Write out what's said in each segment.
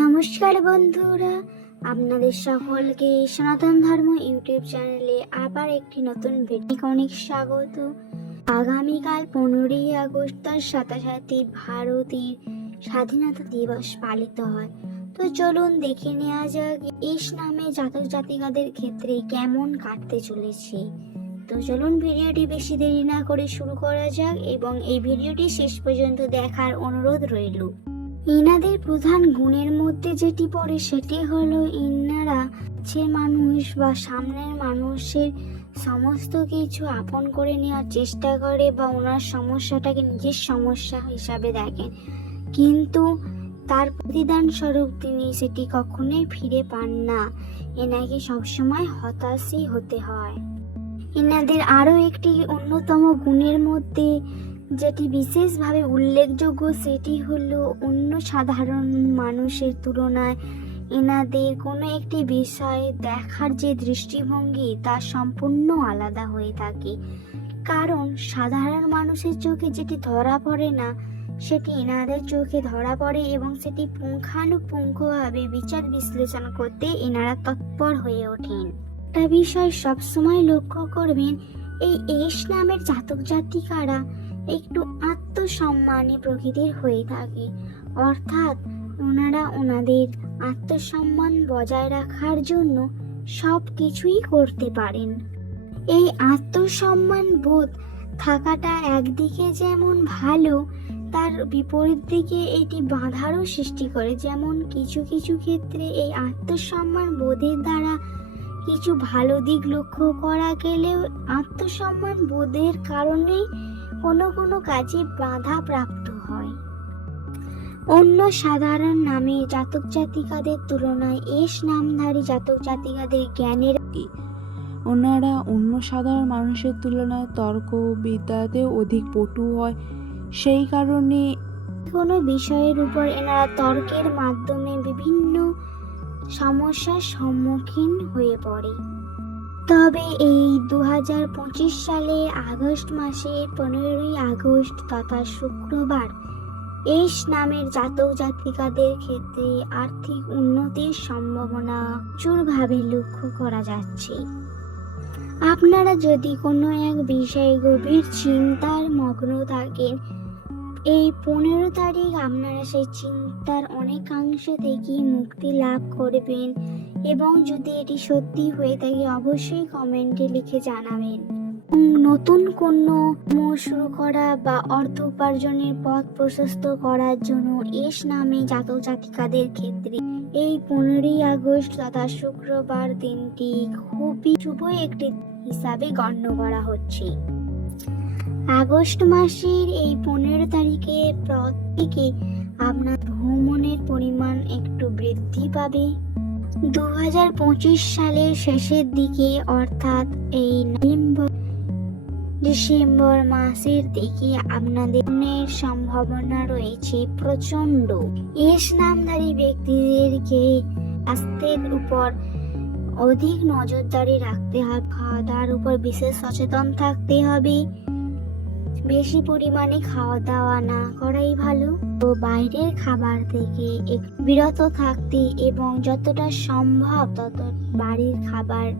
নমস্কার বন্ধুরা, আপনাদের সকলকে সনাতন ধর্ম ইউটিউব চ্যানেলে আবার একটি নতুন ভিডিও অনেক স্বাগত। আগামীকাল পনেরোই আগস্ট, তার সাথে সাথে ভারতের স্বাধীনতা দিবস পালিত হয়। তো চলুন দেখে নেওয়া যাক, ইস নামে জাতক জাতিকাদের ক্ষেত্রে কেমন কাটতে চলেছে। তো চলুন ভিডিওটি বেশি দেরি না করে শুরু করা যাক এবং এই ভিডিওটি শেষ পর্যন্ত দেখার অনুরোধ রইল। ইনাদের প্রধান গুণের মধ্যে যেটি পড়ে সেটি হলো ইনারা যে মানুষ বা সামনের মানুষের সমস্ত কিছু আপন করে নেওয়ার চেষ্টা করে বা ওনার সমস্যাটাকে নিজের সমস্যা হিসাবে দেখেন। কিন্তু তার প্রতিদান স্বরূপ তিনি সেটি কখনোই ফিরে পান না। এনাকে সবসময় হতাশই হতে হয়। এনাদের আরও একটি অন্যতম গুণের মধ্যে যেটি বিশেষভাবে উল্লেখযোগ্য, সেটি হলো অন্য সাধারণ মানুষের তুলনায় এনাদের কোনো একটি বিষয়ে দেখার যে দৃষ্টিভঙ্গি, তা সম্পূর্ণ আলাদা হয়ে থাকে। কারণ সাধারণ মানুষের চোখে যেটি ধরা পড়ে না, সেটি এনাদের চোখে ধরা পড়ে এবং সেটি পুঙ্খানুপুঙ্খভাবে বিচার বিশ্লেষণ করতে এনারা তৎপর হয়ে ওঠেন। একটা বিষয় সবসময় লক্ষ্য করবেন, এই এস নামের জাতক জাতিকারা একটু আত্মসম্মানী প্রকৃতির হয়ে থাকে। অর্থাৎ ওনারা ওনাদের আত্মসম্মান বজায় রাখার জন্য সব কিছুই করতে পারেন। এই আত্মসম্মান বোধ থাকাটা একদিকে যেমন ভালো, তার বিপরীত দিকে এটি বাধারও সৃষ্টি করে। যেমন কিছু কিছু ক্ষেত্রে এই আত্মসম্মান বোধের দ্বারা কিছু ভালো দিক লক্ষ্য করা গেলেও আত্মসম্মান বোধের কারণেই কোনো কোনো কাজে বাধা প্রাপ্ত হয়। অন্য সাধারণ নামে জাতক জাতিকাদের তুলনায় এস নামধারী জাতক জাতিকাদের জ্ঞানের ওনারা অন্য সাধারণ মানুষের তুলনায় তর্ক বিদ্যাতেও অধিক পটু হয়। সেই কারণে কোনো বিষয়ের উপর এনারা তর্কের মাধ্যমে বিভিন্ন সমস্যার সম্মুখীন হয়ে পড়ে। তবে এই দু হাজার পঁচিশ সালে আগস্ট মাসের পনেরোই আগস্ট তথা শুক্রবার এস নামের জাতক জাতিকাদের ক্ষেত্রে আর্থিক উন্নতির সম্ভাবনা প্রচুরভাবে লক্ষ্য করা যাচ্ছে। আপনারা যদি কোনো এক বিষয়ে গভীর চিন্তার মগ্ন থাকেন, এই পনেরো তারিখ আপনারা সেই চিন্তার অনেকাংশ থেকেই মুক্তি লাভ করবেন। এবং যদি এটি সত্যি হয়ে থাকে, অবশ্যই কমেন্টে লিখে জানাবেন। নতুন কোনো শুরু করা বা অর্থ উপার্জনের পথ প্রশস্ত করার জন্য এস নামে জাতক জাতিকাদের ক্ষেত্রে এই পনেরোই আগস্ট তথা শুক্রবার দিনটি খুবই শুভ একটি হিসাবে গণ্য করা হচ্ছে। আগস্ট মাসের এই পনেরো তারিখের পর থেকে আপনার ভ্রমণের পরিমাণ একটু বৃদ্ধি পাবে। দু হাজার পঁচিশ সালের শেষের দিকে, অর্থাৎ এই নভেম্বর ডিসেম্বর মাসের দিকে আপনাদের সম্ভাবনা রয়েছে প্রচণ্ড এস নামধারী ব্যক্তিদেরকে স্বাস্থ্যের উপর অধিক নজরদারি রাখতে হবে খাওয়া দাওয়ার উপর বিশেষ সচেতন থাকতে হবে। বেশি পরিমাণে খাওয়া দাওয়া না করাই ভালো। তো বাইরের খাবার থেকে বিরত থাকতে এবং যতটা সম্ভব তত বাড়ির খাবার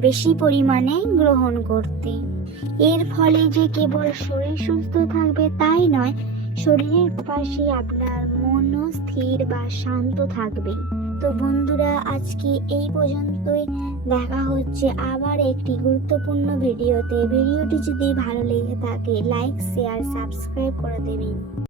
বেশি পরিমাণে গ্রহণ করতে। এর ফলে যে কেবল শরীর সুস্থ থাকবে তাই নয়, শরীরের পাশে আপনার মনও স্থির বা শান্ত থাকবে। তো বন্ধুরা, আজকে এই পর্যন্তই। দেখা হচ্ছে আবার একটি গুরুত্বপূর্ণ ভিডিওতে। ভিডিওটি যদি ভালো লেগে থাকে লাইক শেয়ার সাবস্ক্রাইব করে দেবেন।